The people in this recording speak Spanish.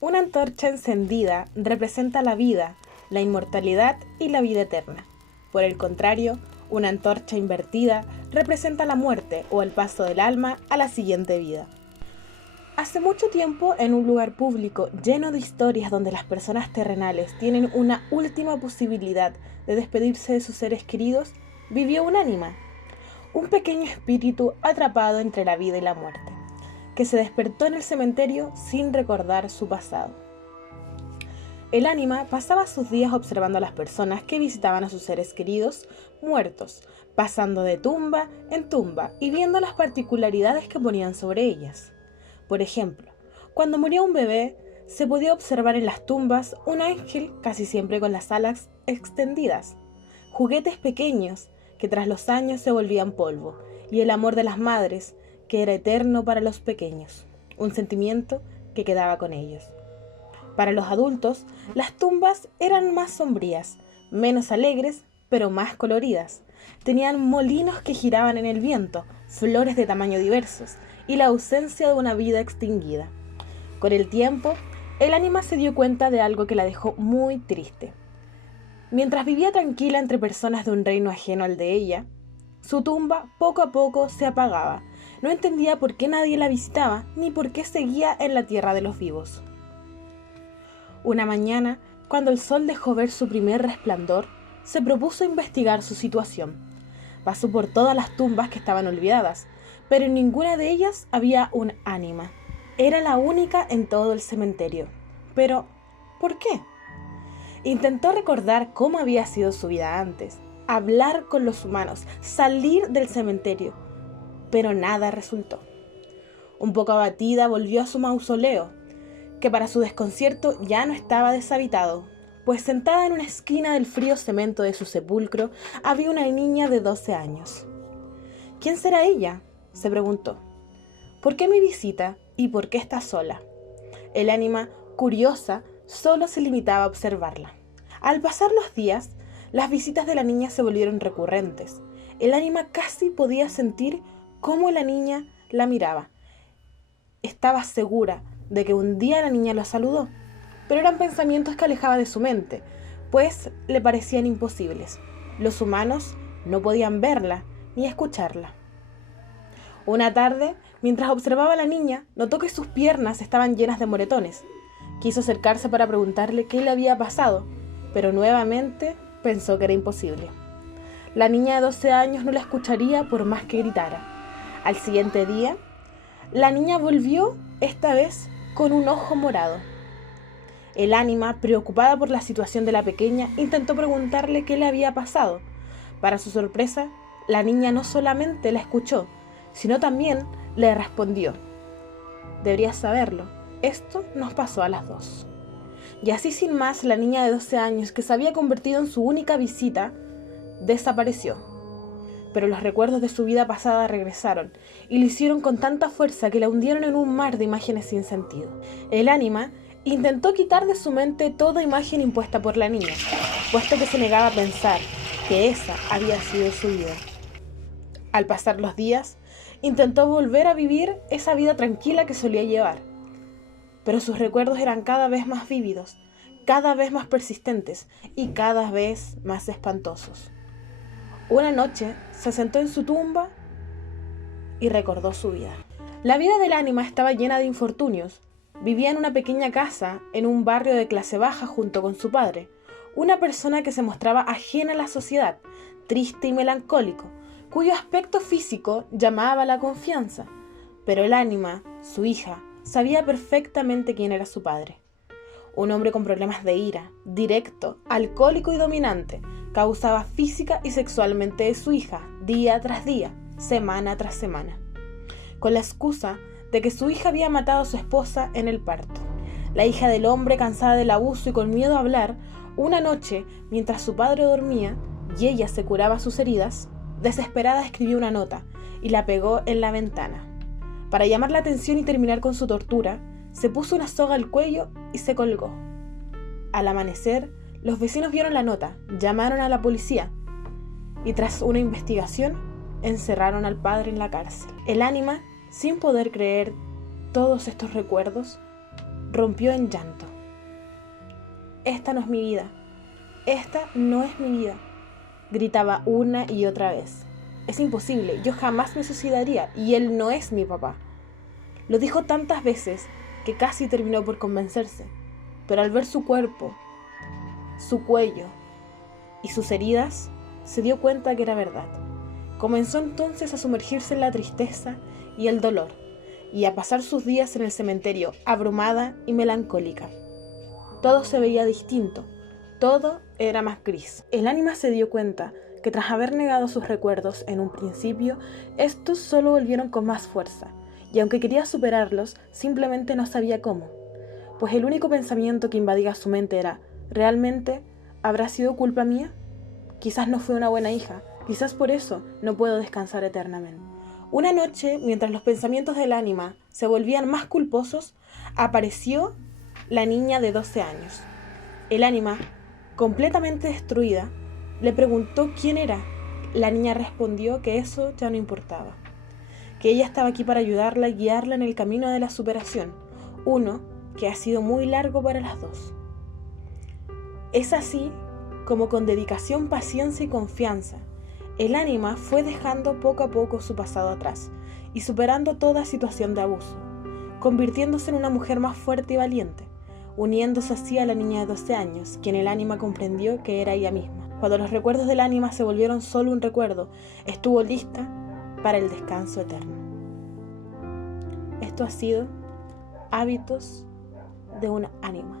Una antorcha encendida representa la vida, la inmortalidad y la vida eterna. Por el contrario, una antorcha invertida representa la muerte o el paso del alma a la siguiente vida. Hace mucho tiempo, en un lugar público lleno de historias donde las personas terrenales tienen una última posibilidad de despedirse de sus seres queridos, vivió un ánima, un pequeño espíritu atrapado entre la vida y la muerte, que se despertó en el cementerio sin recordar su pasado. El ánima pasaba sus días observando a las personas que visitaban a sus seres queridos muertos, pasando de tumba en tumba y viendo las particularidades que ponían sobre ellas. Por ejemplo, cuando moría un bebé, se podía observar en las tumbas un ángel casi siempre con las alas extendidas, juguetes pequeños que tras los años se volvían polvo, y el amor de las madres, que era eterno para los pequeños, un sentimiento que quedaba con ellos. Para los adultos, las tumbas eran más sombrías, menos alegres, pero más coloridas. Tenían molinos que giraban en el viento, flores de tamaño diversos, y la ausencia de una vida extinguida. Con el tiempo, el ánima se dio cuenta de algo que la dejó muy triste. Mientras vivía tranquila entre personas de un reino ajeno al de ella, su tumba poco a poco se apagaba. No entendía por qué nadie la visitaba, ni por qué seguía en la tierra de los vivos. Una mañana, cuando el sol dejó ver su primer resplandor, se propuso investigar su situación. Pasó por todas las tumbas que estaban olvidadas, pero en ninguna de ellas había un ánima. Era la única en todo el cementerio. Pero, ¿por qué? Intentó recordar cómo había sido su vida antes, hablar con los humanos, salir del cementerio, pero nada resultó. Un poco abatida, volvió a su mausoleo, que para su desconcierto ya no estaba deshabitado, pues sentada en una esquina del frío cemento de su sepulcro había una niña de 12 años. ¿Quién será ella?, se preguntó. ¿Por qué me visita y por qué está sola? El ánima, curiosa, solo se limitaba a observarla. Al pasar los días, las visitas de la niña se volvieron recurrentes. El ánima casi podía sentir cómo la niña la miraba. Estaba segura de que un día la niña la saludó, pero eran pensamientos que alejaba de su mente, pues le parecían imposibles. Los humanos no podían verla ni escucharla. Una tarde, mientras observaba a la niña, notó que sus piernas estaban llenas de moretones. Quiso acercarse para preguntarle qué le había pasado, pero nuevamente pensó que era imposible. La niña de 12 años no la escucharía por más que gritara. Al siguiente día, la niña volvió, esta vez con un ojo morado. El ánima, preocupada por la situación de la pequeña, intentó preguntarle qué le había pasado. Para su sorpresa, la niña no solamente la escuchó, sino también le respondió: «Deberías saberlo, esto nos pasó a las dos». Y así sin más, la niña de 12 años, que se había convertido en su única visita, desapareció. Pero los recuerdos de su vida pasada regresaron, y lo hicieron con tanta fuerza que la hundieron en un mar de imágenes sin sentido. El ánima intentó quitar de su mente toda imagen impuesta por la niña, puesto que se negaba a pensar que esa había sido su vida. Al pasar los días, intentó volver a vivir esa vida tranquila que solía llevar, pero sus recuerdos eran cada vez más vívidos, cada vez más persistentes y cada vez más espantosos. Una noche se sentó en su tumba y recordó su vida. La vida del ánima estaba llena de infortunios. Vivía en una pequeña casa en un barrio de clase baja junto con su padre, una persona que se mostraba ajena a la sociedad, triste y melancólico, cuyo aspecto físico llamaba la confianza. Pero el ánima, su hija, sabía perfectamente quién era su padre. Un hombre con problemas de ira, directo, alcohólico y dominante, que abusaba física y sexualmente de su hija, día tras día, semana tras semana, con la excusa de que su hija había matado a su esposa en el parto. La hija del hombre, cansada del abuso y con miedo a hablar, una noche, mientras su padre dormía y ella se curaba sus heridas, desesperada escribió una nota y la pegó en la ventana. Para llamar la atención y terminar con su tortura, se puso una soga al cuello y se colgó. Al amanecer, los vecinos vieron la nota, llamaron a la policía y tras una investigación, encerraron al padre en la cárcel. El ánima, sin poder creer todos estos recuerdos, rompió en llanto. Esta no es mi vida. Esta no es mi vida, gritaba una y otra vez. Es imposible, yo jamás me suicidaría y él no es mi papá. Lo dijo tantas veces que casi terminó por convencerse, pero al ver su cuerpo, su cuello y sus heridas, se dio cuenta que era verdad. Comenzó entonces a sumergirse en la tristeza y el dolor, y a pasar sus días en el cementerio, abrumada y melancólica. Todo se veía distinto, todo era más gris. El ánima se dio cuenta que tras haber negado sus recuerdos en un principio, estos solo volvieron con más fuerza, y aunque quería superarlos, simplemente no sabía cómo, pues el único pensamiento que invadía su mente era: ¿realmente habrá sido culpa mía? Quizás no fui una buena hija, quizás por eso no puedo descansar eternamente. Una noche, mientras los pensamientos del ánima se volvían más culposos, apareció la niña de 12 años. El ánima, completamente destruida, le preguntó quién era. La niña respondió que eso ya no importaba, que ella estaba aquí para ayudarla y guiarla en el camino de la superación, uno que ha sido muy largo para las dos. Es así como, con dedicación, paciencia y confianza, el ánima fue dejando poco a poco su pasado atrás y superando toda situación de abuso, convirtiéndose en una mujer más fuerte y valiente, uniéndose así a la niña de 12 años, quien el ánima comprendió que era ella misma. Cuando los recuerdos del ánima se volvieron solo un recuerdo, estuvo lista para el descanso eterno. Esto ha sido Hábitos de un ánima.